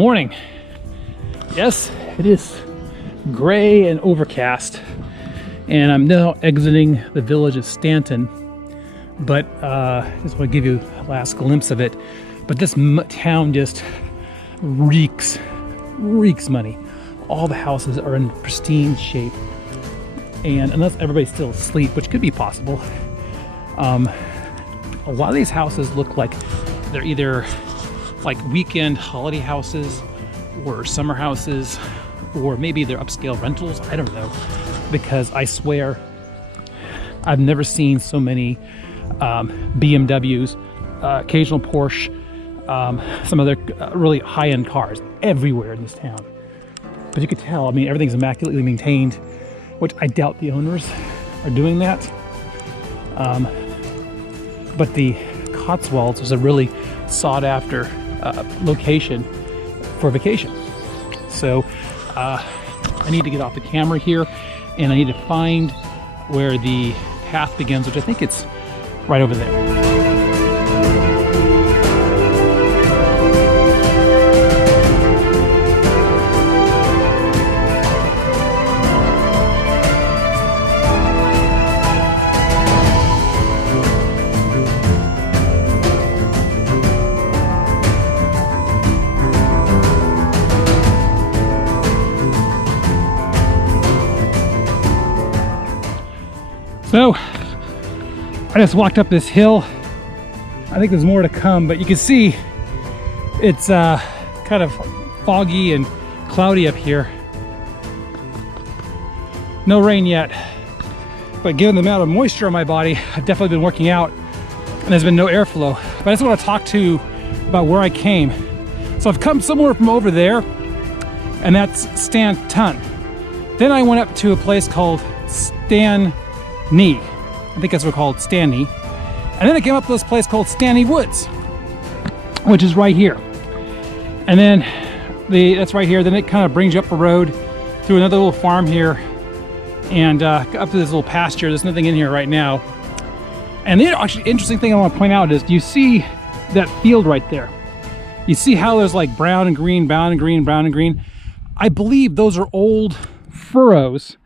morning. Yes, it is gray and overcast, and I'm now exiting the village of Stanton, but I just want to give you a last glimpse of it. But this town just reeks money. All the houses are in pristine shape, and unless everybody's still asleep, which could be possible, a lot of these houses look like they're either like weekend holiday houses or summer houses, or maybe they're upscale rentals. I don't know, because I swear I've never seen so many BMWs, occasional Porsche, some other really high-end cars everywhere in this town. But you could tell, I mean, everything's immaculately maintained, which I doubt the owners are doing that. But the Cotswolds is a really sought-after location for vacation. So I need to get off the camera here, and I need to find where the path begins, which I think it's right over there. So I just walked up this hill. I think there's more to come, but you can see it's kind of foggy and cloudy up here. No rain yet, but given the amount of moisture on my body, I've definitely been working out and there's been no airflow. But I just want to talk to you about where I came. So I've come somewhere from over there, and that's Stanton. Then I went up to a place called Stanton. I think that's what it's called, Stanley. And then I came up to this place called Stanley Woods, which is right here. And then that's right here. Then it kind of brings you up a road through another little farm here, and up to this little pasture. There's nothing in here right now. And the actually interesting thing I want to point out is, do you see that field right there? You see how there's like brown and green, brown and green, brown and green? I believe those are old furrows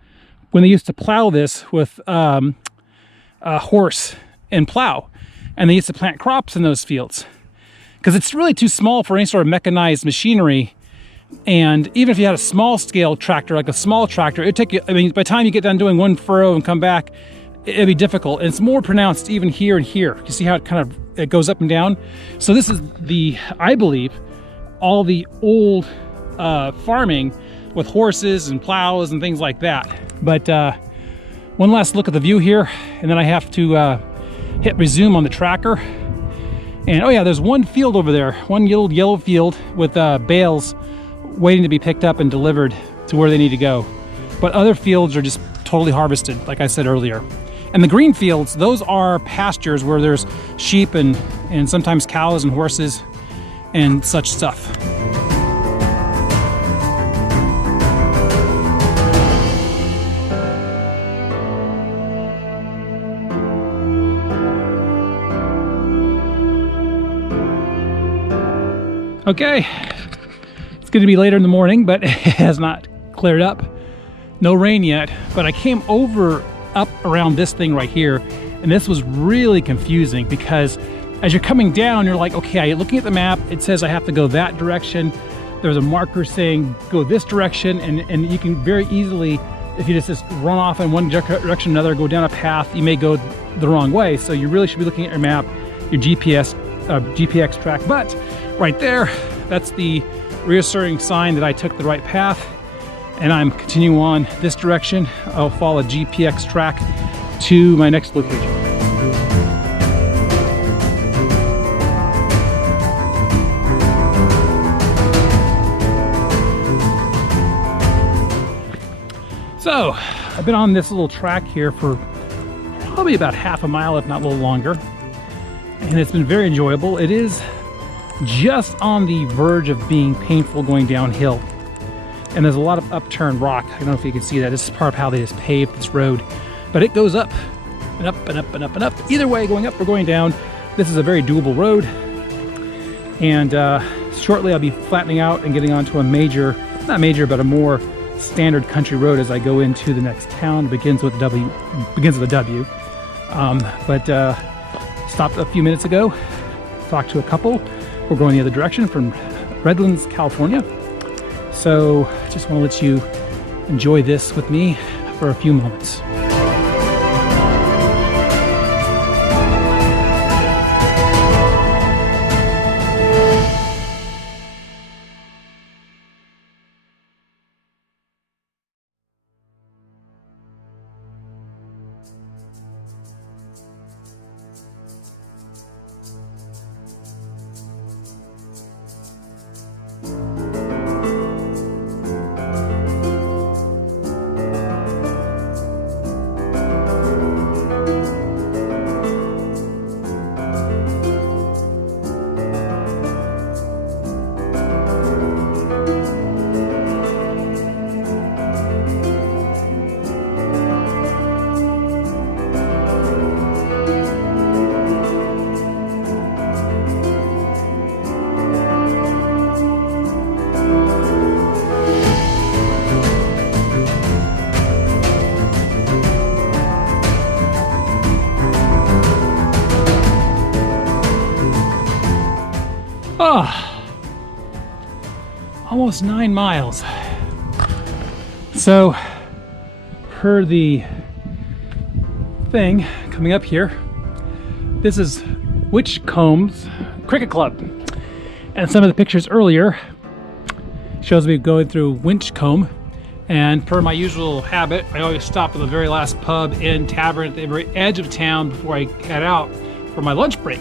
when they used to plow this with a horse and plow, and they used to plant crops in those fields, because it's really too small for any sort of mechanized machinery. And even if you had a small scale tractor, like a small tractor, it'd take you, I mean, by the time you get done doing one furrow and come back, it'd be difficult. And it's more pronounced even here and here. You see how it kind of, it goes up and down? So this is I believe, all the old farming with horses and plows and things like that. But one last look at the view here, and then I have to hit resume on the tracker. And oh yeah, there's one field over there, one little yellow field with bales waiting to be picked up and delivered to where they need to go. But other fields are just totally harvested, like I said earlier. And the green fields, those are pastures where there's sheep and sometimes cows and horses and such stuff. Okay, it's going to be later in the morning, but it has not cleared up. No rain yet, but I came up around this thing right here, and this was really confusing, because as you're coming down, you're like, okay, looking at the map, it says I have to go that direction. There's a marker saying go this direction, and you can very easily, if you just run off in one direction or another, go down a path, you may go the wrong way. So you really should be looking at your map, your GPX track. But right there, that's the reassuring sign that I took the right path, and I'm continuing on this direction. I'll follow a GPX track to my next location. So I've been on this little track here for probably about half a mile, if not a little longer, and it's been very enjoyable. It is just on the verge of being painful going downhill, and there's a lot of upturned rock. I don't know if you can see that. This is part of how they just paved this road, but it goes up and up and up and up and up. Either way, going up or going down, this is a very doable road, and shortly I'll be flattening out and getting onto a major, not major, but a more standard country road as I go into the next town. It begins with a W. Stopped a few minutes ago, talked to a couple. We're going the other direction from Redlands, California. So I just want to let you enjoy this with me for a few moments. Oh, almost 9 miles. So, per the thing coming up here, this is Winchcomb's Cricket Club. And some of the pictures earlier shows me going through Winchcombe. And per my usual habit, I always stop at the very last pub, inn, tavern at the very edge of town before I head out for my lunch break.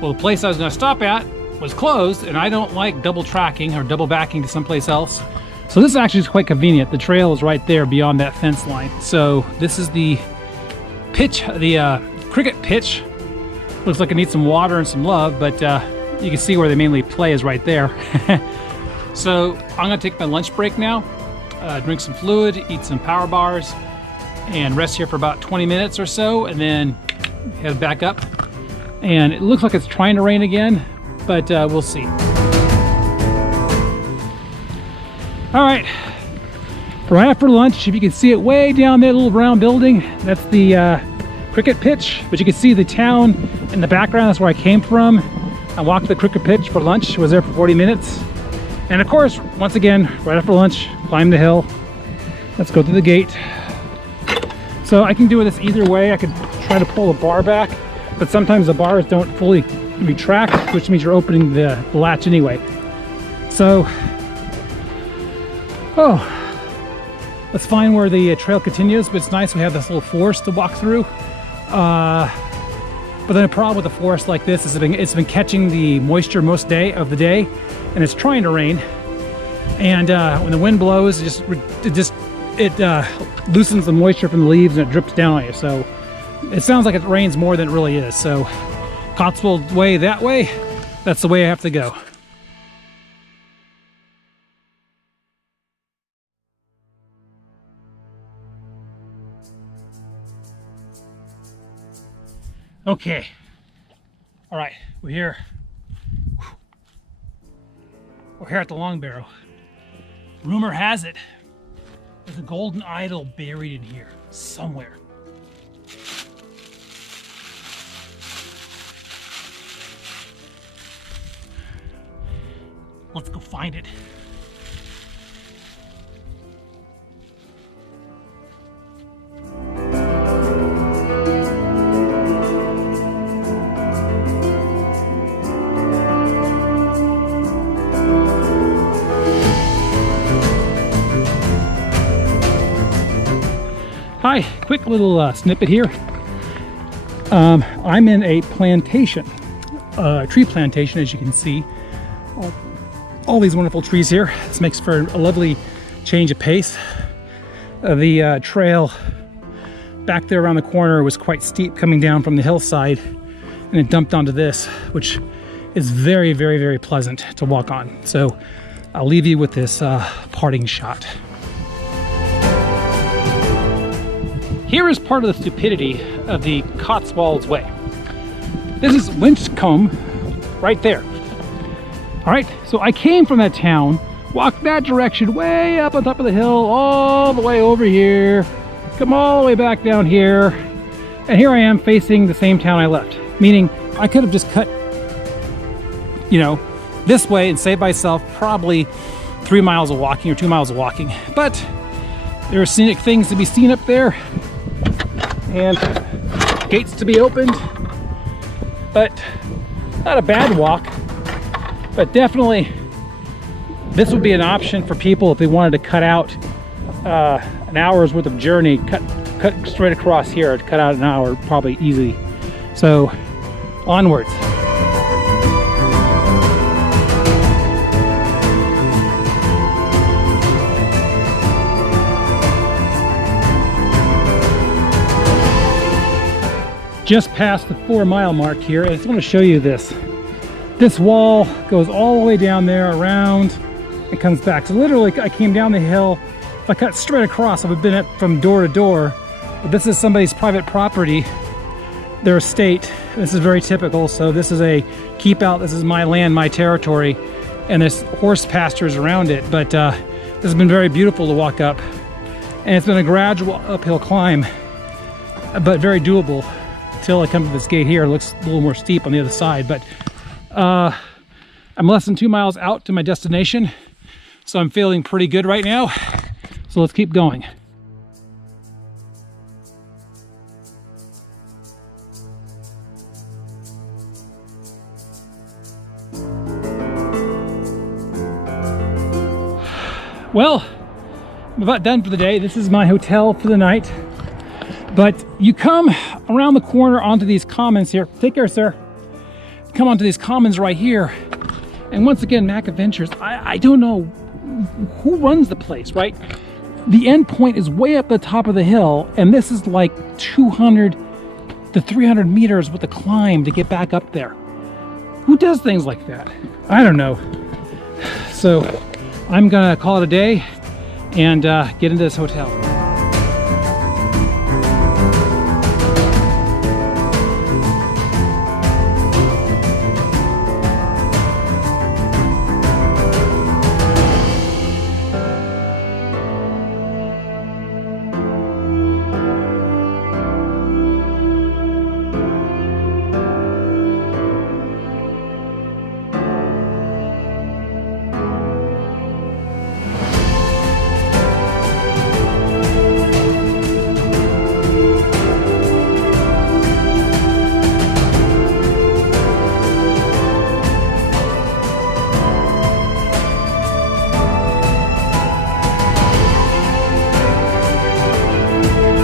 Well, the place I was going to stop at was closed, and I don't like double tracking or double backing to someplace else. So this actually is quite convenient. The trail is right there beyond that fence line. So this is the pitch, the cricket pitch. Looks like it needs some water and some love, but you can see where they mainly play is right there. So I'm gonna take my lunch break now, drink some fluid, eat some power bars, and rest here for about 20 minutes or so, and then head back up. And it looks like it's trying to rain again, but we'll see. All right, right after lunch, if you can see it way down that little brown building, that's the cricket pitch, but you can see the town in the background. That's where I came from. I walked the cricket pitch for lunch, was there for 40 minutes. And of course, once again, right after lunch, climb the hill. Let's go through the gate. So I can do this either way. I could try to pull the bar back, but sometimes the bars don't fully retract, which means you're opening the latch anyway. So, let's find where the trail continues, but it's nice we have this little forest to walk through. But then the problem with a forest like this is it's been catching the moisture most of the day, and it's trying to rain. And when the wind blows, it loosens the moisture from the leaves and it drips down on you. So it sounds like it rains more than it really is. So Cotswold way that way, that's the way I have to go. Okay, all right, we're here at the Long Barrow. Rumor has it there's a golden idol buried in here somewhere. Let's go find it. Hi, quick little snippet here. I'm in a plantation, tree plantation, as you can see. All these wonderful trees here. This makes for a lovely change of pace. The trail back there around the corner was quite steep coming down from the hillside, and it dumped onto this, which is very, very, very pleasant to walk on. So I'll leave you with this parting shot. Here is part of the stupidity of the Cotswolds Way. This is Winchcombe right there. All right, so I came from that town, walked that direction way up on top of the hill, all the way over here, come all the way back down here, and here I am facing the same town I left. Meaning I could have just cut, you know, this way and saved myself probably 3 miles of walking or 2 miles of walking. But there are scenic things to be seen up there and gates to be opened, but not a bad walk. But definitely this would be an option for people if they wanted to cut out an hour's worth of journey, cut straight across here, cut out an hour probably easy. So onwards. Just past the 4 mile mark here, I just want to show you this. This wall goes all the way down there, around, and comes back. So literally, I came down the hill. If I cut straight across, I would have been from door to door. But this is somebody's private property, their estate. This is very typical. So this is a keep out. This is my land, my territory, and there's horse pastures around it. But this has been very beautiful to walk up, and it's been a gradual uphill climb, but very doable. Till I come to this gate here. It looks a little more steep on the other side, but I'm less than 2 miles out to my destination, so I'm feeling pretty good right now. So let's keep going. Well, I'm about done for the day. This is my hotel for the night. But you come around the corner onto these commons here. Take care, sir. Come onto these commons right here. And once again, Mac Adventures, I don't know who runs the place, right? The end point is way up the top of the hill, and this is like 200 to 300 meters with a climb to get back up there. Who does things like that? I don't know. So I'm gonna call it a day and get into this hotel.